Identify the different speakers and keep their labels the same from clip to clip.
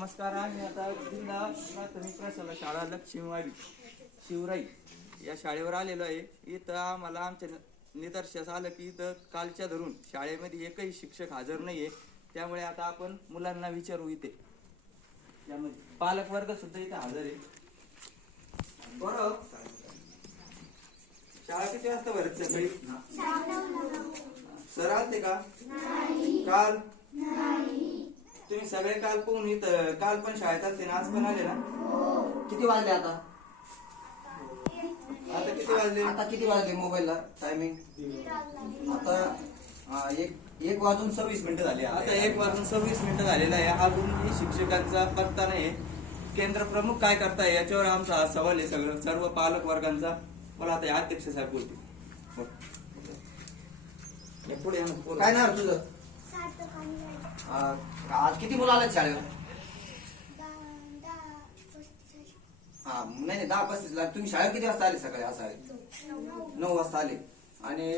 Speaker 1: नमस्कार आम्ही आता जिल्हा प्राथमिक प्रशाला शाळा लक्ष्मीवाडी शिवराई या शाळेवर आलेलो आहे. इथं आम्हाला आमच्या निदर्शनास आलं की इथं कालच्या धरून शाळेमध्ये एकही शिक्षक हजर नाहीये. त्यामुळे आता आपण मुलांना विचारू इथे. त्यामध्ये पालक वर्ग सुद्धा इथे हजर आहे. बरं. शाळा किती वाजता भरत सकाळी सर आलते का? काल? तुम्ही सगळे काल पाहून इथं काल पण शाळेत असते ना आज पण आले ना?
Speaker 2: किती वाजले आता?
Speaker 1: आता किती वाजले?
Speaker 2: आता किती वाजले मोबाईलला? टायमिंग आता हा, एक एक वाजून सव्वीस मिनिटं झाली
Speaker 1: आता. एक वाजून सव्वीस मिनिटं झालेला आहे. अजूनही शिक्षकांचा पत्ता नाही. केंद्र प्रमुख काय करताय? याच्यावर आमचा हा सवाल आहे सगळं. सर्व पालक वर्गांचा. मला आता या अध्यक्ष साहेब बोलते बोल. या पुढे या ना, पुढे.
Speaker 2: काय नाव तुझं? आज किती मुलं आले शाळेवर? हा नाही नाही दहा पस्तीस लाख तुम्ही शाळेत किती वाजता आले सकाळी? आज साडे नऊ वाजता आले. आणि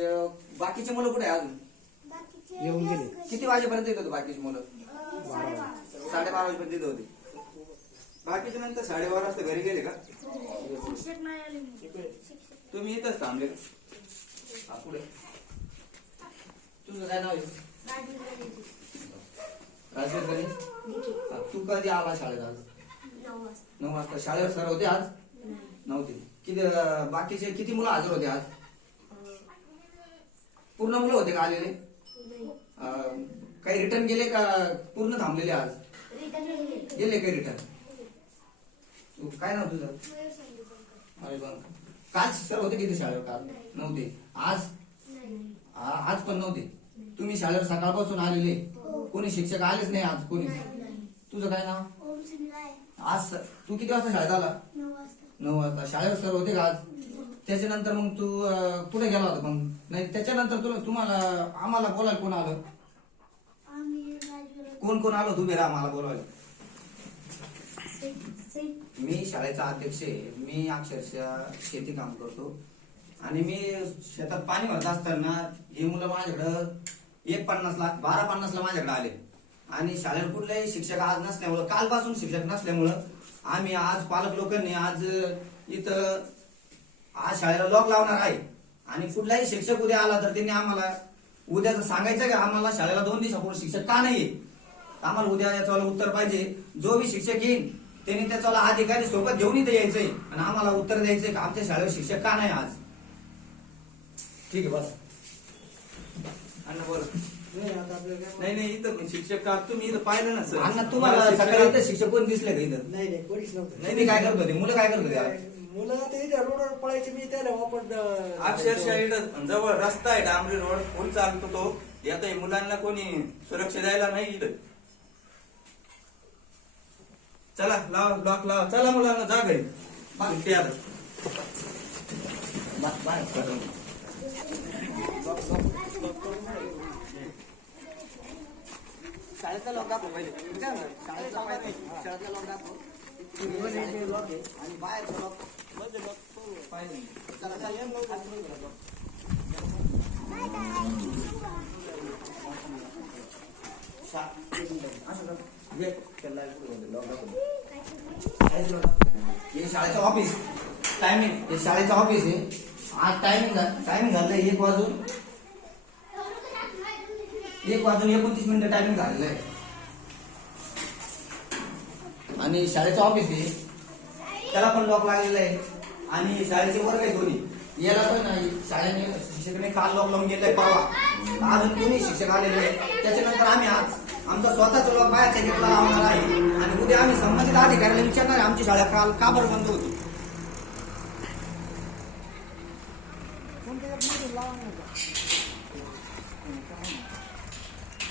Speaker 2: बाकीचे मुलं कुठे अजून?
Speaker 3: येऊन गेले.
Speaker 2: किती वाजेपर्यंत येत होते बाकीची मुलं? साडेबारा वाजेपर्यंत येत होते.
Speaker 1: बाकीच्या नंतर साडेबारा वाजता घरी गेले का?
Speaker 4: आले
Speaker 1: तुम्ही इथंच थांबले का?
Speaker 2: पुढे. तुझं काय नाव आहे? राजेश तू कधी आला शाळेत आज?
Speaker 4: नऊ वाजता.
Speaker 2: शाळेवर सर होते आज? नव्हते किती बाकीचे किती मुलं हजर होते आज? पूर्ण मुलं होते का आलेले? काही रिटर्न गेले का? पूर्ण थांबलेले आज? गेले काही रिटर्न तू काय नाव तुझं? अरे बघ काल सर होते किती शाळेवर? काल? नव्हते आज? आज पण नव्हते तुम्ही शाळेवर सकाळपासून आलेले कोणी शिक्षक आलेच नाही आज कोणी? तुझं काय नाव? आज तू किती वाजता शाळेत आला?
Speaker 4: नऊ वाजता.
Speaker 2: शाळेवर सर होते का आज? त्याच्यानंतर मग तू कुठे गेला होता मग? नाही त्याच्यानंतर तुला तुम्हाला आम्हाला बोलायला कोण आलं? कोण कोण आलो तुम्ही राहा मला बोलवायला? मी शाळेचा अध्यक्ष आहे. मी अक्षरशः शेती काम करतो. आणि मी शेतात पाणी भरत असताना हे मुलं माझ्याकडं एक पन्नास लाख बारा पन्नासला माझ्याकडे आले. आणि शाळेत कुठलेही शिक्षक आज नसल्यामुळं कालपासून शिक्षक नसल्यामुळं आम्ही आज पालक लोकांनी आज इथं आज शाळेला लॉक लावणार आहे. आणि कुठलाही शिक्षक उद्या आला तर त्यांनी आम्हाला उद्याचं सांगायचं की आम्हाला शाळेला दोन दिवसापूर्वी शिक्षक का नाही आम्हाला उद्या याच्यावर उत्तर पाहिजे. जो बी शिक्षक येईल त्यांनी त्याचा अधिकारी सोबत घेऊन इथे यायचंय. आणि आम्हाला उत्तर द्यायचंय की आमच्या शाळेवर शिक्षक का नाही आज? ठीक आहे बस.
Speaker 1: अण्णा बोला.
Speaker 3: नाही आता आपल्याला काय
Speaker 1: नाही नाही इथं शिक्षक का? तुम्ही इथं पाहिलं ना सर?
Speaker 2: अण्णा तुम्हाला
Speaker 1: शिक्षक-
Speaker 2: सकाळी इथं शिक्षक कोण दिसले का इथं?
Speaker 3: नाही नाही कोणीच नव्हतं.
Speaker 2: नाही ते काय करत होते? मुलं काय करत होते आज?
Speaker 3: मुलं आता इथे रोडवर पळायचे मी त्याला वापर
Speaker 1: अक्षरशः इथं जवळ रस्ता आहे डांबरी रोड फुल चालतो तो. यात मुलांना कोणी सुरक्षा द्यायला नाही इथं. चला लावा लॉक लावा. चला मुलांना जा घरी. सुट्टी आता.
Speaker 2: बा- बाहेर पडून. शाळेतला लॉक दाखव पहिले काय म्हणणार? शाळेतला लॉक दाखव. शाळेतला लॉक दाखव. शाळेतला लॉक आहे आणि बाहेरचा लॉकमध्ये लॉक पाहिजे चला चला ये लवकर. आज बंद करा लॉक. शा- एक मिनिट. असं कर. घे. त्याला पुढे मध्ये लॉक दाखव. शाळेचं लॉक दाखव. हे शाळेचं ऑफिस टायमिंग हे शाळेचं ऑफिस आहे आज टायमिंग टायमिंग झालं एक वाजून एक वाजून एकोणतीस मिनिटं टायमिंग झालेलं आहे. आणि शाळेचं ऑफिस आहे. त्याला पण लॉक लागलेलं आहे. आणि शाळेचे वर्ग आहे दोन्ही. याला पण नाही. शाळेने शिक्षकाने काल लॉक लावून गेलंय परवा. अजून दोन्ही शिक्षक आलेले आहे त्याच्यानंतर आम्ही आज आमचा स्वतःचा लॉक बाहेरच्या गेटला लावणार आहे. आणि उद्या आम्ही संबंधित अधिकाऱ्याला विचारणार आहे आमची शाळा काल का बरं बंद होती?
Speaker 1: पोरं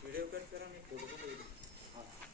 Speaker 1: व्हिडिओ कट करा मी फोटो पण